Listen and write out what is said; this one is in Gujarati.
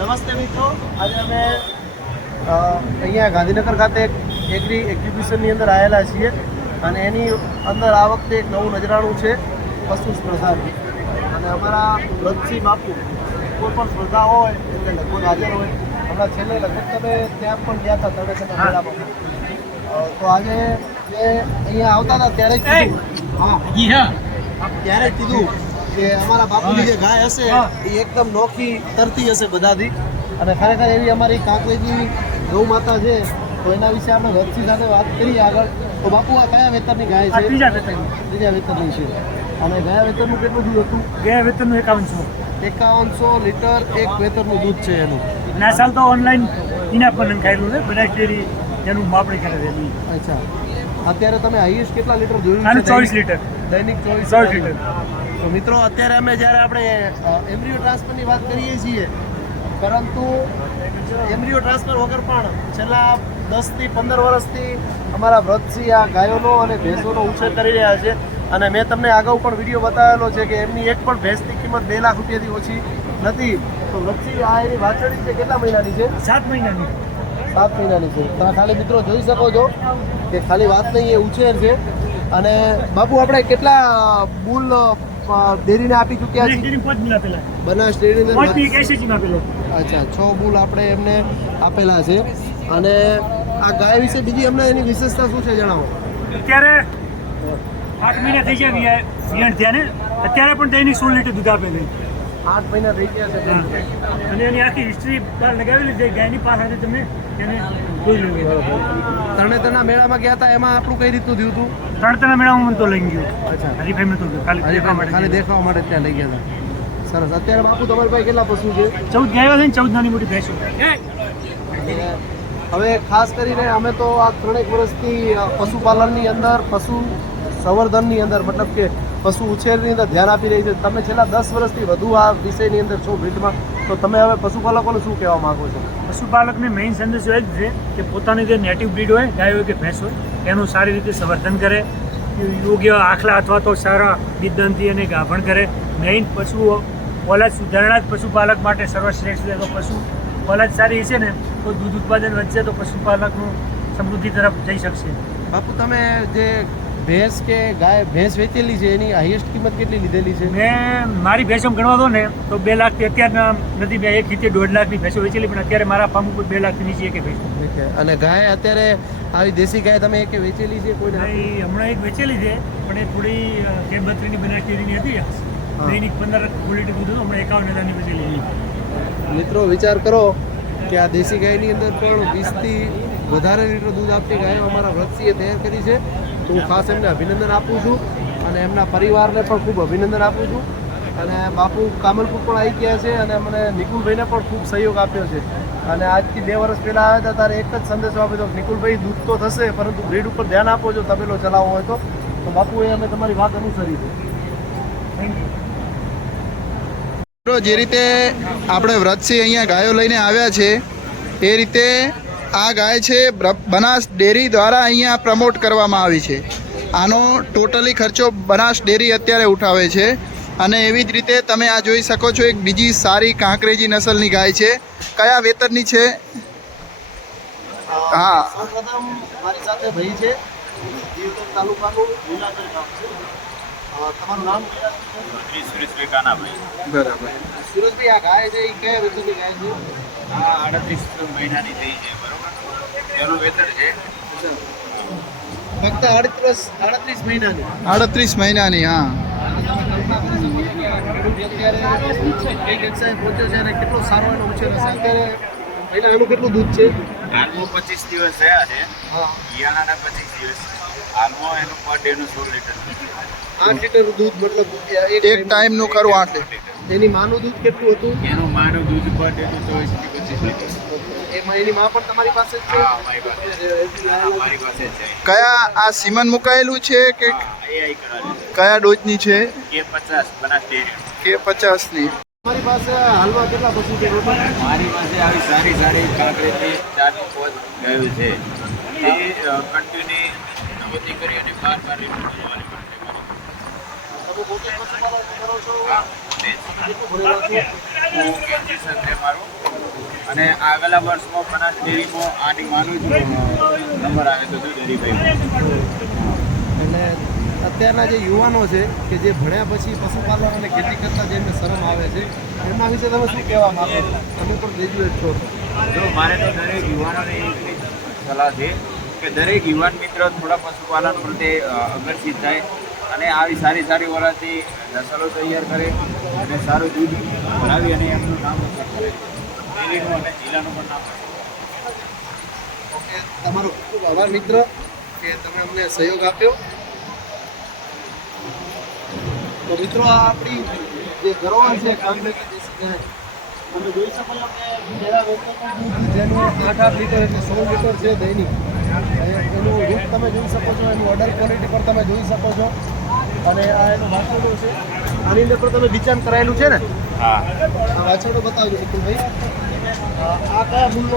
નમસ્તે મિત્રો, આજે અમે અહીંયા ગાંધીનગર ખાતે એગ્રી એક્ઝિબિશનની અંદર આવેલા છીએ અને એની અંદર આ વખતે એક નવું નજરાણું છે પશુ સ્પર્ધા. અને અમારા વ્રતસિંહ બાપુ કોઈ પણ સ્પર્ધા હોય એટલે લગભગ હાજર હોય. હમણાં છેલ્લે લગભગ તમે ત્યાં પણ ગયા હતા તળેટીના મેળામાં. તો આજે જે અહીંયા આવતા હતા ત્યારે જ કીધું કે અમારા બાપુની જે ગાય હશે એ એકદમ નોખી તરતી હશે બધાથી. અને ખરેખર એવી અમારી કાંકરેજી ગૌ માતા છે. તો એના વિશે આપણે વ્રતસિંહ સાથે વાત કરીએ આગળ. તો બાપુ આ કયા વેતરની ગાય છે? ત્રીજા વેતરની છે. અને ગયા વેતરનું કેટલું દૂધ હતું? ગયા વેતરનું 5100 લીટર એક વેતરનું દૂધ છે એનું. ના સાલ તો ઓનલાઈન ઇના પર નખાયેલું છે બનાસ ડેરી એનું માપણી કરે છે. અચ્છા, અત્યારે તમે હાઈએસ્ટ કેટલા લીટર જોયું છે? 24 લીટર દૈનિક 24 લીટર. તો મિત્રો અત્યારે અમે જ્યારે આપણે એમ્બ્રિયો ટ્રાન્સફરની વાત કરીએ છીએ, પરંતુ એમ્બ્રિયો ટ્રાન્સફર વગર પણ છેલ્લા 10 થી 15 વર્ષથી અમારા વ્રતસિંહ આ ગાયોનો અને ભેંસોનો ઉછેર કરી રહ્યા છે. અને મેં તમને અગાઉ પણ વિડીયો બતાવેલો છે કે એમની એક પણ ભેંસની કિંમત 2 લાખ રૂપિયાથી ઓછી નથી. તો વ્રતસિંહ આ એની વાછરડી છે કેટલા મહિનાની છે? 7 મહિનાની. 7 મહિનાની છે. તમે ખાલી મિત્રો જોઈ શકો છો કે ખાલી વાત નહીં, એ ઉછેર છે. અને બાપુ આપણે કેટલા બુલ ડેરીને આપી ચૂક્યા છે? બનાસ ડેરીને અચ્છા 6 બુલ આપણે એમને આપેલા છે. અને આ ગાય વિશે બીજી અમને એની વિશેષતા શું છે જણાવો. અત્યારે 8 મહિના થઈ ગયા વિયાણ થયા ને, અત્યારે પણ દૈનિક 16 લીટર દૂધ આપે છે. 8 મહિના થઈ ગયા છે અને એની આખી હિસ્ટ્રી બહાર લગાવેલી છે. ગાયની પાસે તમે એને જોઈ લો. તરણેતરના મેળામાં ગયા હતા, એમાં આપણું કઈ રીતનું થયું હતું? તરણેતરના મેળામાં મને તો લઈ ગયું. અચ્છા, હરીફાઈ તો ખાલી દેખાવા માટે ત્યાં લઈ ગયા હતા. સરસ. અત્યારે બાપુ તમારી પાસે કેટલા પશુ છે? 14 ગાયો છે ને 14 નાની મોટી ભેંસો. હવે ખાસ કરીને અમે તો આ 3 વર્ષથી પશુપાલનની અંદર, પશુ સંવર્ધનની અંદર, મતલબ કે પશુ ઉછેરની અંદર ધ્યાન આપી રહી છે. તમે છેલ્લા 10 વર્ષથી વધુ આ વિષયની અંદર છો ફિલ્ડમાં. તો તમે હવે પશુપાલકોને શું કહેવા માંગો છો? પશુપાલકને મેઇન સંદેશો એ જ છે કે પોતાની જે નેટિવ બ્રીડ હોય, ગાય હોય કે ભેંસ હોય, એનું સારી રીતે સંવર્ધન કરે, યોગ્ય આખલા અથવા તો સારા બિદનથી એને ગાભણ કરે. મેઇન પશુ ઓલાદ સુધારણા જ પશુપાલક માટે સર્વશ્રેષ્ઠ છે. તો પશુ ઓલાદ સારી હશે ને તો દૂધ ઉત્પાદન વધશે, તો પશુપાલકનું સમૃદ્ધિ તરફ જઈ શકશે. બાપુ તમે જે ભેંસ કે ગાય ભેંસ વેચેલી છે એની હાઈએસ્ટ કિંમત કેટલી લીધેલી છે? મેં મારી ભેંસો ગણવા દો ને તો 2 લાખથી અત્યારના નથી. મેં 1 રીતે 1.5 લાખની ભેંસો વેચેલી, પણ અત્યારે મારા ફાર્મ ઉપર 2 લાખથી નીચે એક ભેંસ. અને ગાય અત્યારે આવી દેશી ગાય તમે એક વેચેલી છે? કોઈ હમણાં એક વેચેલી છે, પણ એ થોડી કેબત્રીની બનાસ ડેરીની હતી. દૈનિક 15 લીટર દૂધ હતું. હમણાં 51,000ની વેચેલી. મિત્રો વિચાર કરો કે આ દેશી ગાયની અંદર પણ 20 થી વધારે લીટર દૂધ આપતી ગાયો અમારા વ્રતસિંહે તૈયાર કરી છે. તો હું ખાસ એમને અભિનંદન આપું છું અને એમના પરિવારને પણ ખૂબ અભિનંદન આપું છું. અને બાપુ કામલપુર પણ આવી ગયા છે અને મને નિકુલભાઈને પણ ખૂબ સહયોગ આપ્યો છે. અને આજથી 2 વર્ષ પહેલાં આવ્યા હતા ત્યારે એક જ સંદેશો આપ્યો હતો, નિકુલભાઈ દૂધ તો થશે પરંતુ બ્રીડ ઉપર ધ્યાન આપો, જો તબેલો ચલાવવો હોય તો. બાપુએ અમે તમારી વાત અનુસરી છે. Thank you. જે રીતે આપણે વ્રતસિંહ અહીંયા ગાયો લઈને આવ્યા છે એ રીતે આ ગાય છે બનાસ ડેરી દ્વારા અહીંયા પ્રમોટ કરવામાં આવી છે. આનો ટોટલી ખર્ચો બનાસ ડેરી અત્યારે ઉઠાવે છે. અને એવી જ રીતે તમે આ જોઈ શકો છો, એક બીજી સારી કાંકરેજી નસલની ગાય છે. કયા વેતરની છે? હા, સૌપ્રથમ મારી સાથે ભાઈ છે, દીવદર તાલુકાનું જુનાગઢ ગામ છે. તમારું નામ? સુરેશભાઈ કાનાભાઈ. બરાબર. સુરેશભાઈ, આ ગાય છે એ કયા વેતરની ગાય છે? આ 38 મહિનાની થઈ છે, બરોબર? એનું વેતર છે ફક્ત 38 મહિનાની. 38 મહિનાની. હા, અત્યારે કઈ કક્ષાએ પહોંચ્યો છે અને કેટલો સારો એનો ઉછેર હશે? અત્યારે પહેલાં એનું કેટલું દૂધ છે? હાલમાં 25 દિવસ થયા છે. હા, હિયાણાના 25 દિવસ. હાલમાં એનું પર ડેનું 16 લીટર. 8 લીટર દૂધ, મતલબ એક ટાઈમનું ખરું 8 લીટર. એની માનું દૂધ કેટલું હતું? એનું માનું દૂધ પર ડેનું 24 થી 25 લીટર. એમાં એની માં પણ તમારી પાસે જ છે? હા, મારી પાસે છે. કયા આ સીમન મુકાયેલું છે કે હા, AI કરાવેલું છે. કયા ડોઝની છે? K50 Banas dairy. K50ની. તમારી પાસે હાલમાં કેટલા પશુ છે? મારી પાસે આવી સારી સારી કાંકરેજની 4 થી 5 ગાયો છે. એ કન્ટિન્યુ નવતી કરી અને 12 લીટર દૂધ તમે પોતે પશુપાલન કરો છો? હા. રમેશ છે મારો. અને આગલા વર્ષમાં બનાસ ડેરીમાં આની માનું જ નંબર આવે તો દૂધ હરીભાઈ. એટલે અત્યારના જે યુવાનો છે કે જે ભણ્યા પછી પશુપાલન અને ખેતી કરતા જેમને શરમ આવે છે એમના વિશે તમે શું કહેવા માંગો છો? તમે પણ ગ્રેજ્યુએટ છો. જો મારે તો દરેક યુવાનોને એટલી જ સલાહ છે કે દરેક યુવાન મિત્ર થોડા પશુપાલન પ્રત્યે આકર્ષિત થાય અને આવી સારી સારી વરાથી નસલો તૈયાર કરે અને સારું દૂધ બનાવી અને એમનું નામ રોશન કરે. ડેરીનું અને જિલ્લાનું પણ નામ રોશન કરે. ઓકે, તમારો ખૂબ ખૂબ આભાર મિત્ર કે તમે અમને સહયોગ આપ્યો. તો મિત્રો આ આપણી જે ધરોહર છે કામરેગી દેશી ગાય, તમે જોઈ શકો છો કે પહેલા જેનું 8 લીટર એટલે 16 લીટર છે દૈનિક. એનું રૂપ તમે જોઈ શકો છો, એનું ઓર્ડર ક્વોલિટી પર તમે જોઈ શકો છો. અને આ એનું વાછરડું છે, આની અંદર પણ તમે બિચાન કરાયેલું છે ને? હા. આ વાછરડું બતાવજો ભાઈ. આ કયા મૂલનો